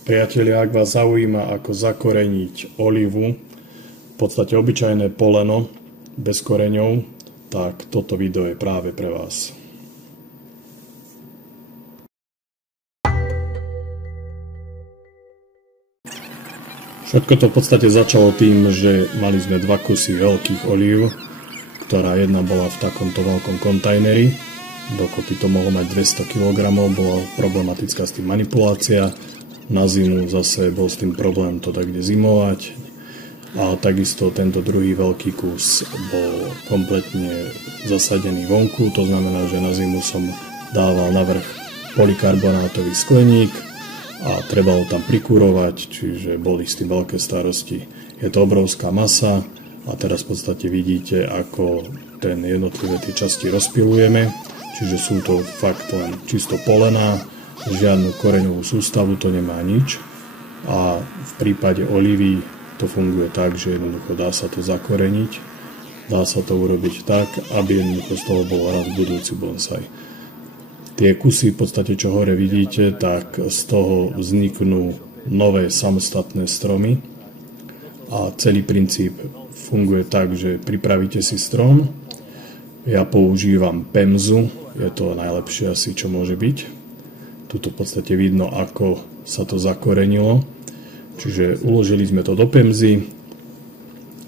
Priatelia, ak vás zaujíma, ako zakoreniť olivu, v podstate obyčajné poleno, bez koreňov, tak toto video je práve pre vás. Všetko to v podstate začalo tým, že mali sme dva kusy veľkých olív, ktorá jedna bola v takomto veľkom kontajneri, dokopy to mohlo mať 200 kg, bola problematická s tým manipulácia. Na zimu zase bol s tým problém to tak kde zimovať. A takisto tento druhý veľký kus bol kompletne zasadený vonku. To znamená, že na zimu som dával na vrch polykarbonátový skleník a trebalo tam prikurovať, čiže boli s tým veľké starosti. Je to obrovská masa a teraz v podstate vidíte, ako ten jednotlivé tie časti rozpilujeme. Čiže sú to fakt len čisto polená, žiadnu koreňovú sústavu, to nemá nič. A v prípade olivy to funguje tak, že jednoducho dá sa to zakoreniť. Dá sa to urobiť tak, aby jednoducho z toho bol raz budúci bonsai. Tie kusy v podstate, čo hore vidíte, tak z toho vzniknú nové samostatné stromy. A celý princíp funguje tak, že pripravíte si strom. Ja používam pemzu, je to najlepšie asi, čo môže byť. Tuto v podstate vidno, ako sa to zakorenilo. Čiže uložili sme to do pemzy.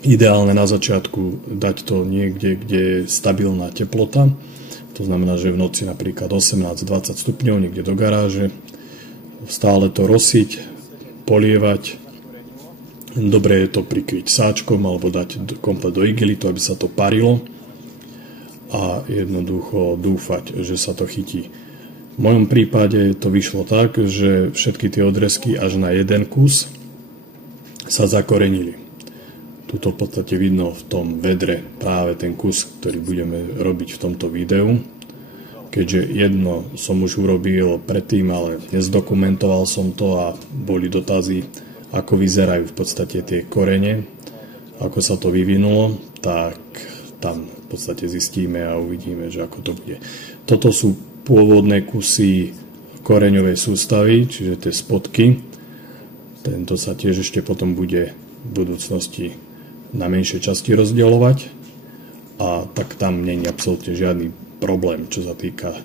Ideálne na začiatku dať to niekde, kde je stabilná teplota. To znamená, že v noci napríklad 18-20 stupňov, niekde do garáže. Stále to rosiť, polievať. Dobre je to prikryť sáčkom alebo dať komplet do igelitu, aby sa to parilo. A jednoducho dúfať, že sa to chytí. V mojom prípade to vyšlo tak, že všetky tie odrezky až na jeden kus sa zakorenili. Tuto v podstate vidno v tom vedre práve ten kus, ktorý budeme robiť v tomto videu. Keďže jedno som už urobil predtým, ale nezdokumentoval som to a boli dotazy, ako vyzerajú v podstate tie korene, ako sa to vyvinulo, tak tam v podstate zistíme a uvidíme, že ako to bude. Toto sú pôvodné kusy koreňovej sústavy, čiže tie spodky. Tento sa tiež ešte potom bude v budúcnosti na menšie časti rozdielovať a tak tam nie je absolútne žiadny problém, čo sa týka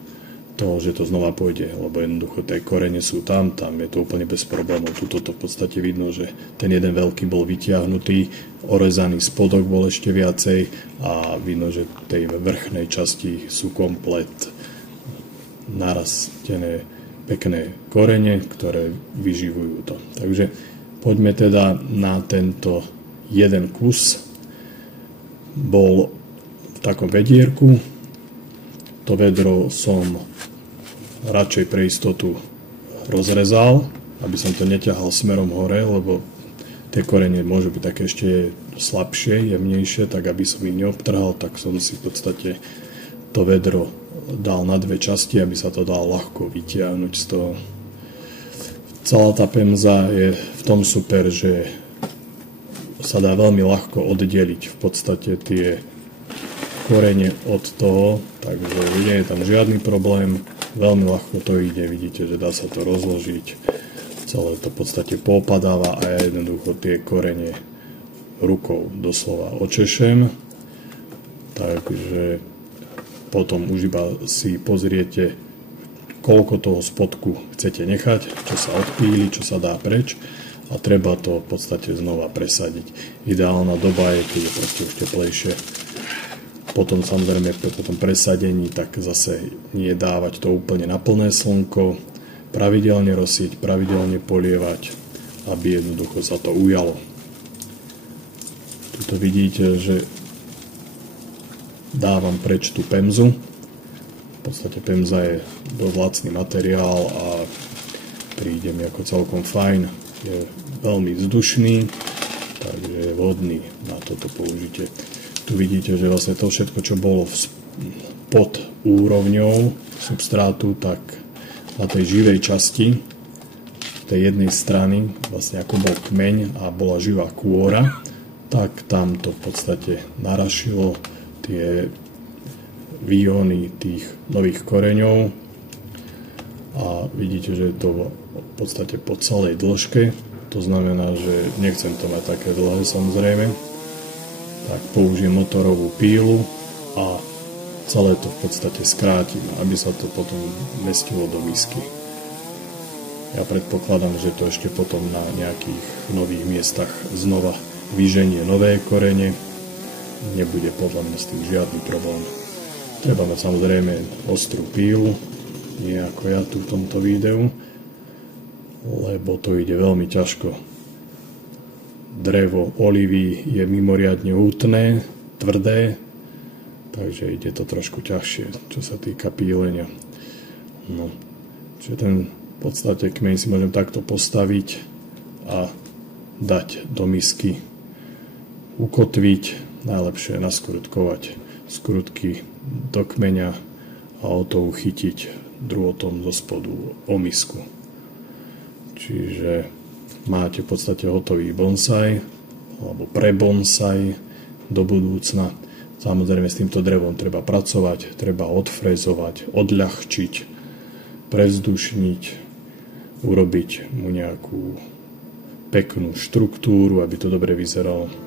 toho, že to znova pôjde, lebo jednoducho tie korene sú tam je to úplne bez problémov. Tuto to v podstate vidno, že ten jeden veľký bol vytiahnutý, orezaný spodok bol ešte viacej a vidno, že tej vrchnej časti sú komplet narastené pekné korene, ktoré vyživujú to. Takže poďme teda na tento jeden kus. Bol v takom vedierku. To vedro som radšej pre istotu rozrezal, aby som to neťahal smerom hore, lebo tie korene môžu byť také ešte slabšie, jemnejšie, tak aby som ich neobtrhal, tak som si v podstate to vedro dal na dve časti, aby sa to dalo ľahko vytiahnuť z toho. Celá tá pemza je v tom super, že sa dá veľmi ľahko oddeliť v podstate tie korene od toho, takže nie je tam žiadny problém, veľmi ľahko to ide, vidíte, že dá sa to rozložiť, celé to v podstate popadáva a ja jednoducho tie korene rukou doslova očešem, takže potom už iba si pozriete, koľko toho spodku chcete nechať, čo sa odpíli, čo sa dá preč a treba to v podstate znova presadiť. Ideálna doba je, keď je proste už teplejšie. Potom samozrejme po tom presadení tak zase nie dávať to úplne na plné slnko, pravidelne rosiť, pravidelne polievať, aby jednoducho sa to ujalo. Tuto vidíte, že dávam preč tú pemzu. V podstate pemza je dosť lacný materiál a príde mi ako celkom fajn. Je veľmi vzdušný, takže je vhodný na toto použitie. Tu vidíte, že vlastne to všetko, čo bolo pod úrovňou substrátu, tak na tej živej časti tej jednej strany, vlastne ako bol kmeň a bola živá kôra, tak tam to v podstate narašilo tie výhony tých nových koreňov a vidíte, že je to v podstate po celej dĺžke. To znamená, že nechcem to mať také dlhé samozrejme. Tak použijem motorovú pílu a celé to v podstate skrátim, aby sa to potom mestilo do misky. Ja predpokladám, že to ešte potom na nejakých nových miestach znova vyženie nové korene. Nebude podľa mňa s tým žiadny problém. Treba mať samozrejme ostrú pílu, nie ako ja tu v tomto videu, lebo to ide veľmi ťažko. Drevo olivy je mimoriadne hutné, tvrdé, takže ide to trošku ťažšie, čo sa týka pílenia. No, čiže ten v podstate kmeň si môžem takto postaviť a dať do misky, ukotviť, najlepšie naskrutkovať skrutky do kmeňa a o to uchytiť druhotom zo spodu o misku. Čiže máte v podstate hotový bonsai alebo pre bonsai do budúcna. Samozrejme s týmto drevom treba pracovať, treba odfrezovať, odľahčiť, prevzdušniť, urobiť mu nejakú peknú štruktúru, aby to dobre vyzeralo.